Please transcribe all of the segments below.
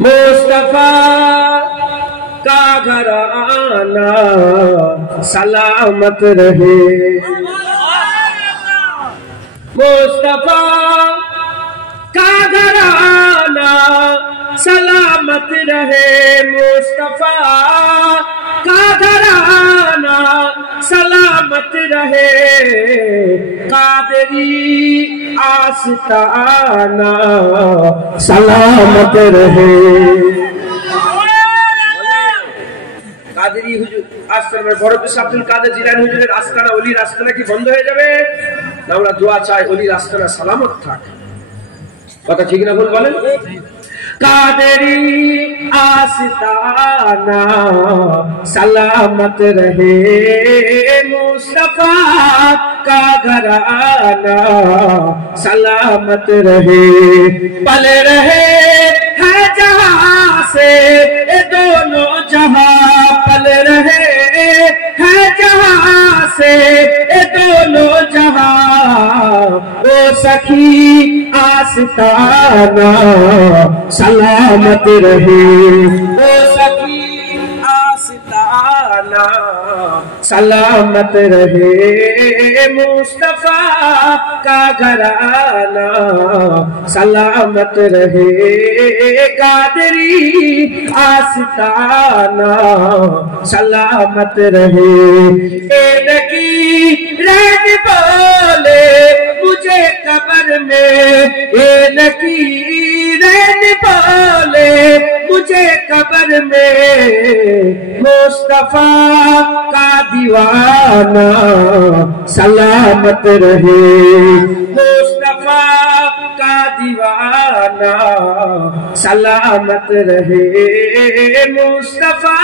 मुस्तफा का घराना सलामत रहे। मुस्तफा का घराना सलामत रहे। मुस्तफा का घराना सलामत रहे। कादरी आस्ताना सलामत रहे। কাদেরি হুজুর আস্তানা বড় পেশ আব্দুল কাদের জিলানী হুজুরের আস্তানা, ওলির আস্তানা কি বন্ধ হয়ে যাবে? না, আমরা দোয়া চাই ওলির আস্তানা সালামত থাক। কথা ঠিক না ভুল বলেন? কাদেরি आस्ताना सलामत रहे। मुस्तफा का घराना सलामत रहे। पल रहे है जहां से ये दोनों जहां, पल रहे है जहां से ये दोनों जहां। वो सखी आस्ताना सलामत रहे। वो सखी आस्ताना सलामत रहे। मुस्तफा का घराना सलामत रहे। कादरी आस्ताना सलामत रहे। की रहन बोले मुझे कब्र में, ये नकीरन बोले मुझे कब्र में। मुस्तफा का दीवाना सलामत रहे। मुस्तफा का दीवाना सलामत रहे। मुस्तफा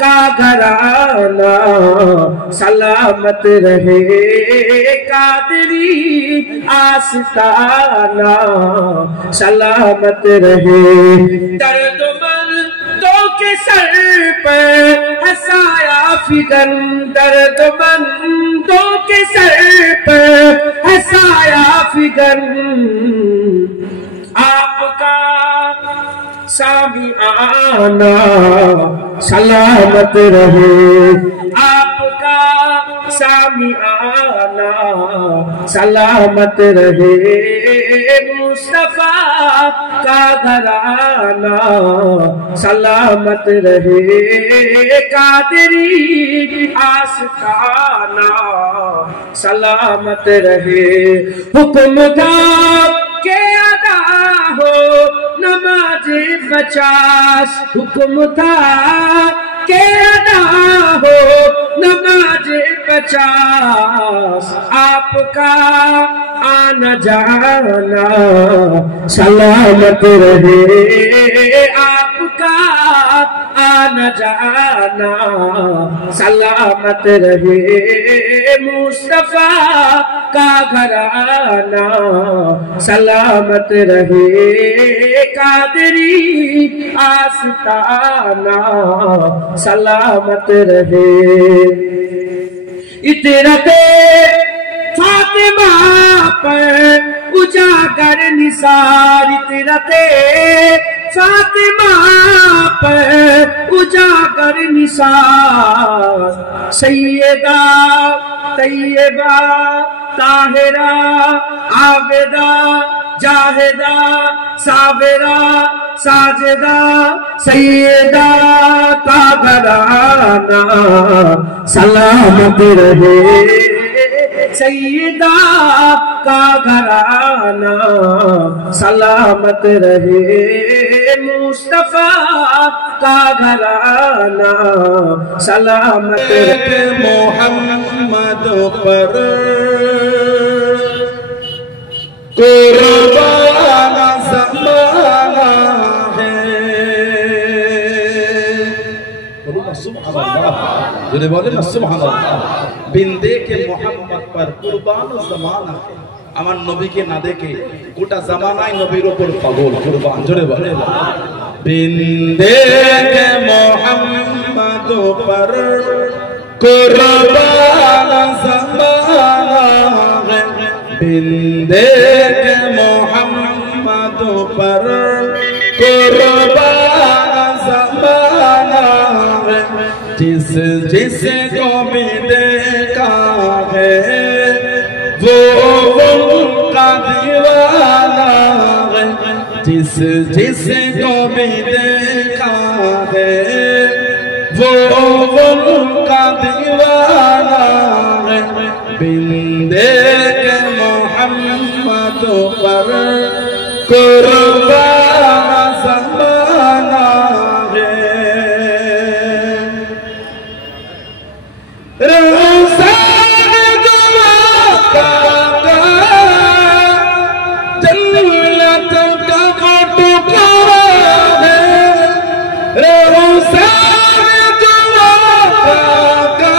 का घराना सलामत रहे। कादरी आस्ताना सलामत रहे। दर्दमंदों के सर पर हसाया फिगर, दर्दमंदों के सर पर हसाया फिगर। आपका सामिआना सलामत रहे। आपका सामिआना सलामत रहे। मुस्तफा का घराना सलामत रहे। कादरी आस्ताना सलामत रहे। हुक्म था के अदा हो नमाज 50, हुक्म था के अदा हो नमाज 50। आपका आना जाना सलामत रहे। आपका आना जाना सलामत रहे। मुस्तफा का घराना सलामत रहे। कादरी आस्ताना सलामत रहे। इतरते फातिमा पर उजागर निसार, इतरते फातिमा पर उजागर निसार। सैयदा तैयबा ताहिरा आबिदा जाहिदा साबिरा साजिदा सैयदा का घराना सलामत रहे। सैयदा का घराना सलामत रहे। मुस्तफा का घराना सलामत रहे। मोहम्मद पर कुर्बान ज़माना है। যদি বলেন না সুবহানাল্লাহ। বিন্দে কে মোহাম্মদ पर কুরবান ज़माना है। আমার নবীকে না দেখে গোটা জামানায় নবীর উপর পাগল কুরবান। জোরে বলেন বিন্দে কে মোহাম্মদ पर कुर्बान ज़माना है। बिंदे के मोहम्मद पर कुर्बान जिस जिसको भी देखा है वो उनका दीवाना है। जिस जिसको भी देखा है वो उनका दीवाना है। बिंदे के मोहम्मद पर कुर्बान ज़माना है। रोज़ान दुआ का जन्नत का टुकड़ा है। रोज़ान दुआ का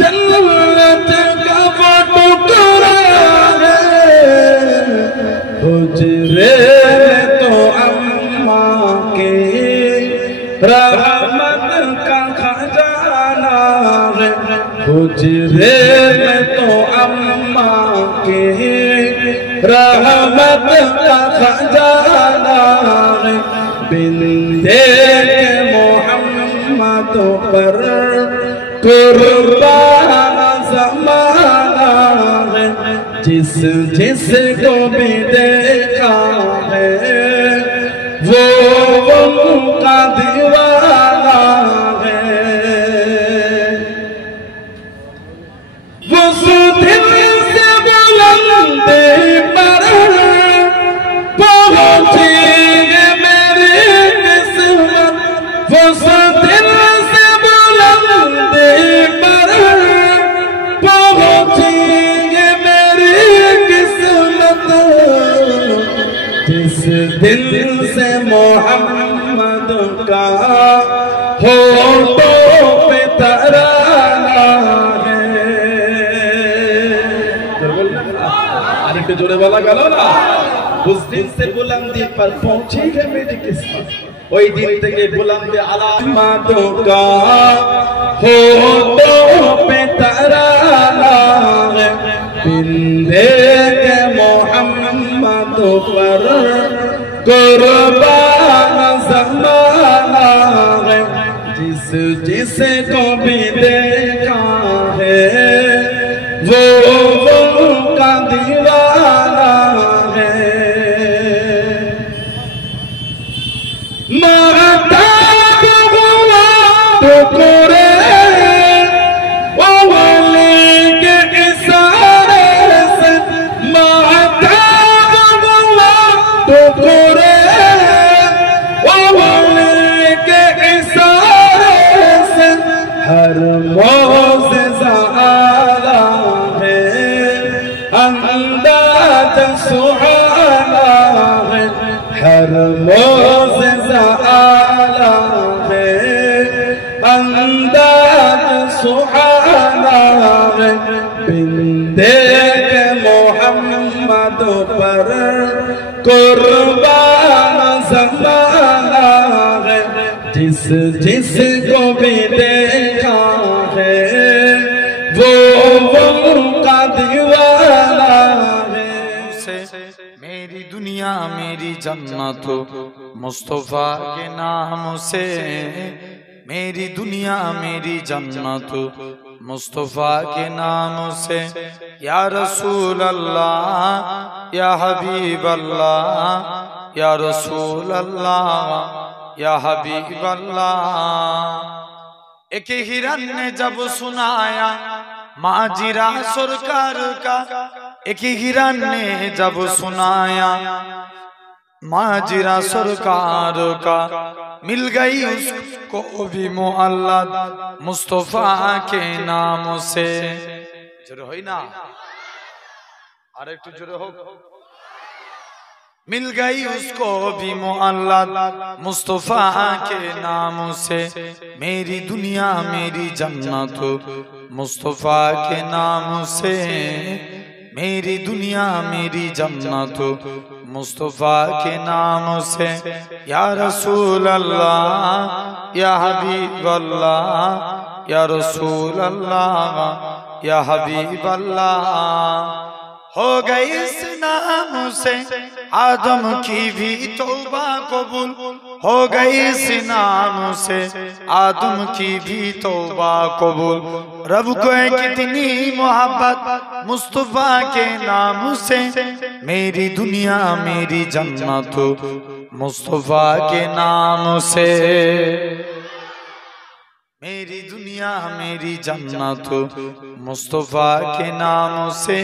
जन्नत का टुकड़ा है। हुजरे में तो अम्मा के रहमत का खजाना है। हुजरे में तो अम्मा के रहमत का खजाना है। बिंदे के मोहम्मद पर कुर्बान ज़माना है। जिस जिसको भी देखा है वो उनका दीवाना है। वो दिल से बुलंदे पर पहुंचेंगे मेरी किस्मत। वो दिल से बुलंदे पर पहुंचेंगे मेरी किस्मत। जिस दिल से मोहम्मद का होठों पे तराना है। अरे जोड़े वाला गालो ना। उस दिन से बुलंदी पर पहुंची है मेरी किस्मत। वही दिन থেকে बुलंदी अलामतों का होठों पे तराना है। बिंदे के मोहम्मद पर कुर्बान ज़माना है। जिस जिसको भी देखा है वो उनका दीवाना है। माता हुआ टुकड़े वो वली के इशारे से। माता हुआ टुकड़े वो वली के इशारे से। हर मौज़िज़ा आला है अंदाज़ सुहाना है। हर मौज़िज़ा आला है अंदाज़ सुहाना है। बिंदे के मोहम्मद पर कुर्बान ज़माना है। जिस जिसको भी देखा है वो उनका दीवाना है। मेरी दुनिया मेरी जन्नत मुस्तफा के नाम से। मेरी दुनिया मेरी जन्नत मुस्तफा के नाम से। या रसूल अल्लाह या हबीब अल्लाह या रसूल अल्लाह या हबीब अल्लाह। एक हिरन ने जब सुनाया माजिरा सरकार का। एक हिरन ने जब सुनाया माजिरा सरकार का। मिल गई उसको भी मुअल्लद मुस्तफा के नाम से। जोरे होई ना और एक जोरे हो। मिल गई उसको भी मुअल्लद मुस्तफा के नाम से। मेरी दुनिया मेरी जन्नत मुस्तफा के नाम से। मेरी दुनिया मेरी जन्नत मुस्तफा के नाम से। या रसूल अल्लाह या हबीब अल्लाह या रसूल अल्लाह या हबीब अल्लाह। हो गई इस नाम से आदम की भी तौबा कबूल हो गई इस नाम से, आदम की भी तौबा कबूल। रब को है कितनी मोहब्बत मुस्तफा के नाम से, मेरी दुनिया मेरी जन्नत मुस्तफा के नाम से, मेरी दुनिया मेरी जन्नत मुस्तफा के नाम से,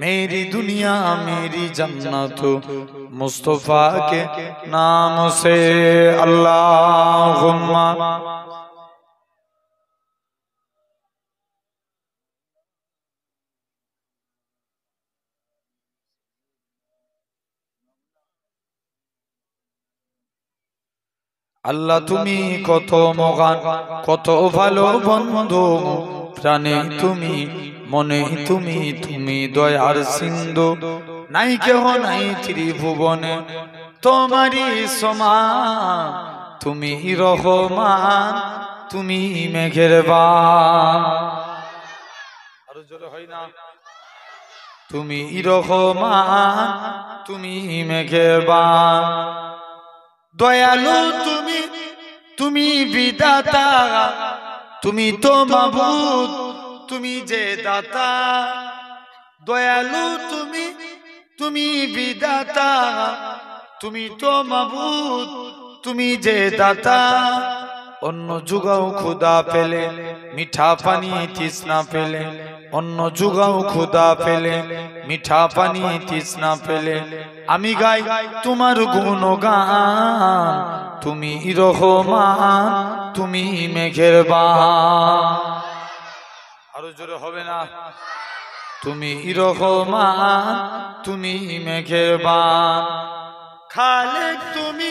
मेरी दुनिया मेरी जन्नत मुस्तफा के नाम से। अल्लाहुम्मा আল্লাহ তুমি কত মহান কত ভালো বন্ধু, প্রাণে তুমি মনে তুমি, তুমি দয়ার সিন্ধু, নাই কেহ নাই ত্রিভুবনে তোমারি সমান, তুমি রহমান তুমি মেহেরবান। আরো জোরে হয় না? তুমি রহমান তুমি মেহেরবান, দয়ালু তুমি, তুমি বিধাতা, তুমি তো মাবুদ তুমি যে দাতা। দয়ালু তুমি, তুমি বিধাতা, তুমি তো মাবুদ তুমি যে দাতা। অন্য যুগাও ক্ষুধা পেলে, মিঠা পানি তৃষ্ণা পেলে, অন্য যুগাও ক্ষুধা পেলে, মিঠা পানি তৃষ্ণা পেলে, আমি গাই তোমার গুণগান, তুমি রহমান তুমি মেহেরবান। আরো জোরে হবে না? তুমি রহমান তুমি মেহেরবান, খালেক তুমি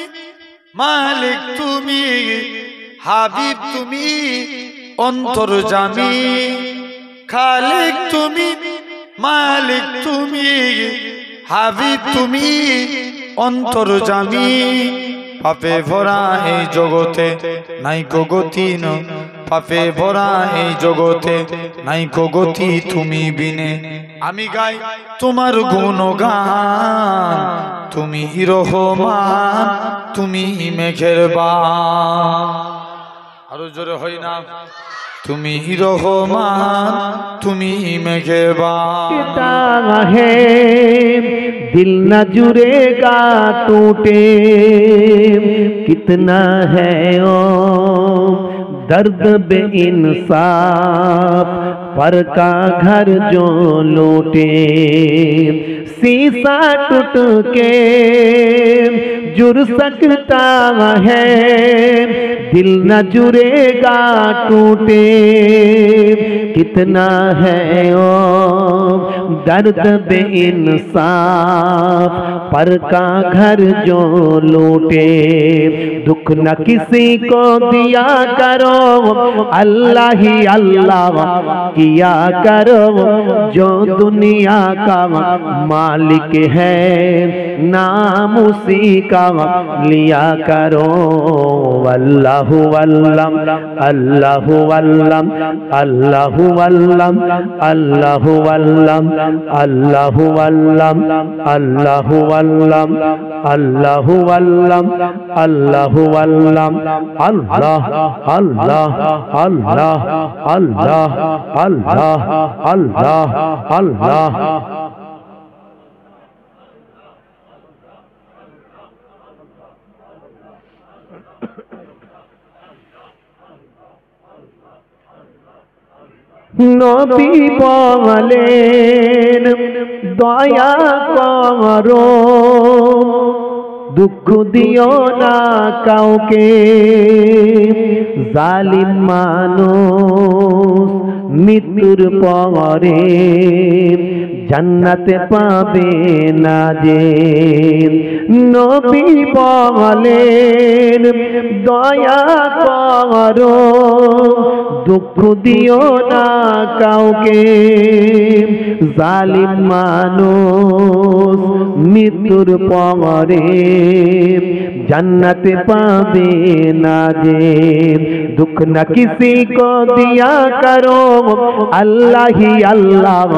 মালিক তুমি, হাবিব তুমি অন্তর্যামী, খালেক তুমি মালিক তুমি, হাবিব তুমি অন্তর্যামী। পাপে ভরা এই জগতে নাই কো গতি, পাপে ভরা এই জগতে নাই কো গতি তুমি বিনে, আমি গাই তোমার গুণগান, তুমি রহমান তুমি মেহেরবান। আরো জোরে হয় না? তুমি রহমান তুমি মেহেরবান। है दिल न जुड़ेगा टूटे, कितना है ओ दर्द बे इंसाफ, पर का घर जो लूटे, शीशा टूट के जुड़ सकता है, दिल न जुड़ेगा टूटे, कितना है ओ दर्द बे इंसाफ, पर का घर जो लूटे। दुख न किसी को दिया करो, अल्लाह ही अल्लाह किया करो, जो दुनिया का मालिक है नाम उसी का लिया करो। अल्लाहु अल्लाम अल्लाहु अल्लाम अल्लाहु अल्लाम अल्लाहु अल्लाम अल्लाहु अल्लाम अल्लाहु अल्लाम अल्लाहु अल्लाम अल्लाहु अल्लाम अल्लाह अल्लाह अल्लाह अल्लाह अल्लाह अल्लाह अल्लाह। নবী বলেন দয়া করো, দুঃখ দিও না কাউকে, জালিম মানুষ মৃত্যুর পরে জান্নাতে পাবে না যে। নবী বলেন দয়া করো, দুঃখ দিও না কাউকে, জালিম মানুষ মৃত্যুর পরে জান্নাতে পাবে না যে। दुख न किसी को दिया करो, अल्लाह ही अल्लाह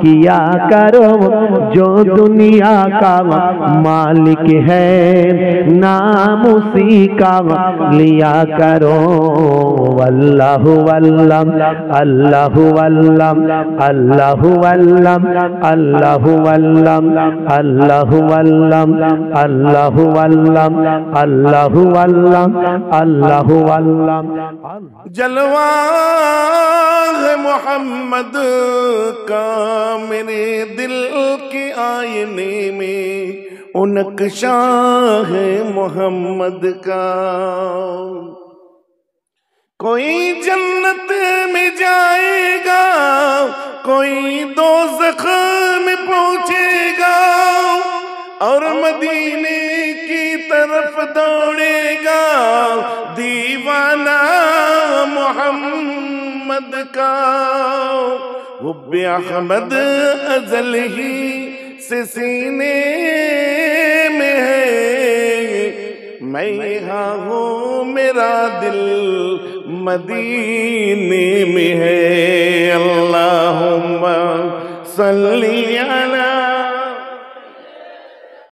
किया करो। जो दुनिया का मालिक है नाम उसी का लिया करो। अल्लाह अल्लाह अल्लाह अल्लाह अल्लाह अल्लाह अल्लाह अल्लाह अल्लाह अल्लाह अल्लाह अल्लाह अल्लाह अल्लाह अल्लाह अल्लाह। जलवा है मोहम्मद का मेरे दिल के आईने में, ओ नक्शा है मोहम्मद का। कोई जन्नत में जाएगा, कोई दोज़ख में पहुंचेगा, और मदीने की तरफ दौड़ेगा दीवाना मोहम्मद का। हुब्बे अहमद अज़ल ही से सीने में है, मैं यहाँ हूँ मेरा दिल मदीने में है। अल्लाहुम्मा सल्ली अला